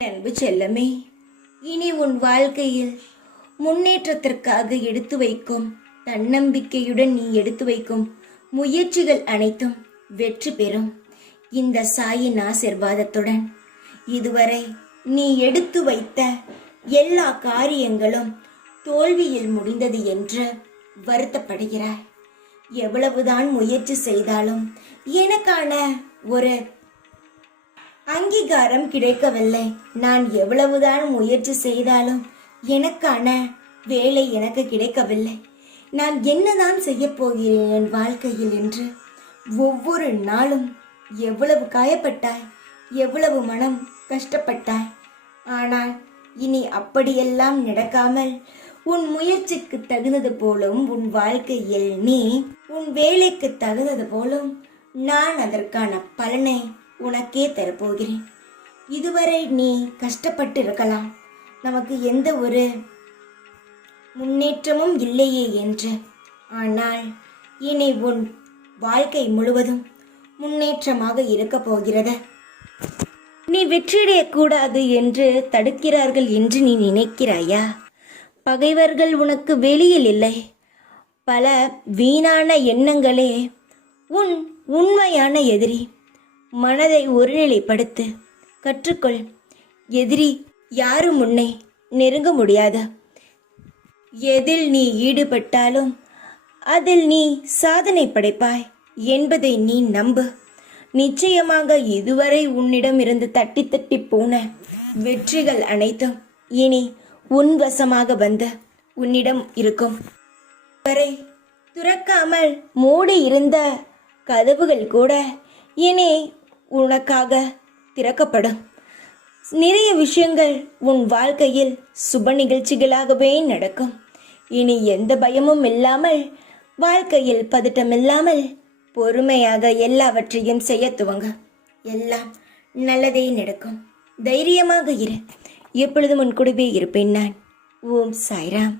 அன்பு செல்லமே, இனி உன் வாழ்க்கையில் முன்னேற்றத்திற்காக எடுத்து வைக்கும் தன்னம்பிக்கையுடன் நீ எடுத்து வைக்கும் முயற்சிகள் அனைத்தும் வெற்றி பெறும். இந்த சாயின் ஆசிர்வாதத்துடன் இதுவரை நீ எடுத்து வைத்த எல்லா காரியங்களும் தோல்வியில் முடிந்தது என்று வருத்தப்படுகிறாய். எவ்வளவுதான் முயற்சி செய்தாலும் எனக்கான ஒரு அங்கீகாரம் கிடைக்கவில்லை. நான் எவ்வளவுதான் முயற்சி செய்தாலும் எனக்கான வேலை எனக்கு கிடைக்கவில்லை. நான் என்னதான் செய்ய போகிறேன் என் வாழ்க்கையில் என்று ஒவ்வொரு நாளும் எவ்வளவு காயப்பட்டாய், எவ்வளவு மனம் கஷ்டப்பட்டாய். ஆனால் இனி அப்படியெல்லாம் நடக்காமல் உன் முயற்சிக்கு தகுந்தது போலும் உன் வாழ்க்கையில் நீ உன் வேலைக்கு தகுந்தது போலும் நான் அதற்கான பலனை உனக்கே தரப்போகிறேன். இதுவரை நீ கஷ்டப்பட்டு இருக்கலாம், நமக்கு எந்த ஒரு முன்னேற்றமும் இல்லையே என்று. ஆனால் இனி உன் வாழ்க்கை முழுவதும் முன்னேற்றமாக இருக்க போகிறது. நீ வெற்றியடையக்கூடாது என்று தடுக்கிறார்கள் என்று நீ நினைக்கிறாயா? பகைவர்கள் உனக்கு வெளியில் இல்லை. பல வீணான எண்ணங்களே உன் உண்மையான எதிரி. மனதை ஒருநிலைப்படுத்து, கற்றுக்கொள். எதிரி யாரும் உன்னை நெருங்க முடியாது. எதில் நீ ஈடுபட்டாலும் அதில் நீ சாதனை படைப்பாய் என்பதை நீ நம்பு. நிச்சயமாக இதுவரை உன்னிடம் இருந்து தட்டி தட்டி போன வெற்றிகள் அனைத்தும் இனி உன் வசமாக வந்து உன்னிடம் இருக்கும். வரை துறக்காமல் மூடி இருந்த கதவுகள் கூட இனி உனக்காக திறக்கப்படும். நிறைய விஷயங்கள் உன் வாழ்க்கையில் சுப நிகழ்ச்சிகளாகவே நடக்கும். இனி எந்த பயமும் இல்லாமல், வாழ்க்கையில் பதட்டம் இல்லாமல் பொறுமையாக எல்லாவற்றையும் செய்ய துவங்க. எல்லாம் நல்லதே நடக்கும். தைரியமாக இரு. எப்பொழுதும் உன் கூடவே இருப்பேன் நான். ஓம் சாய்ராம்.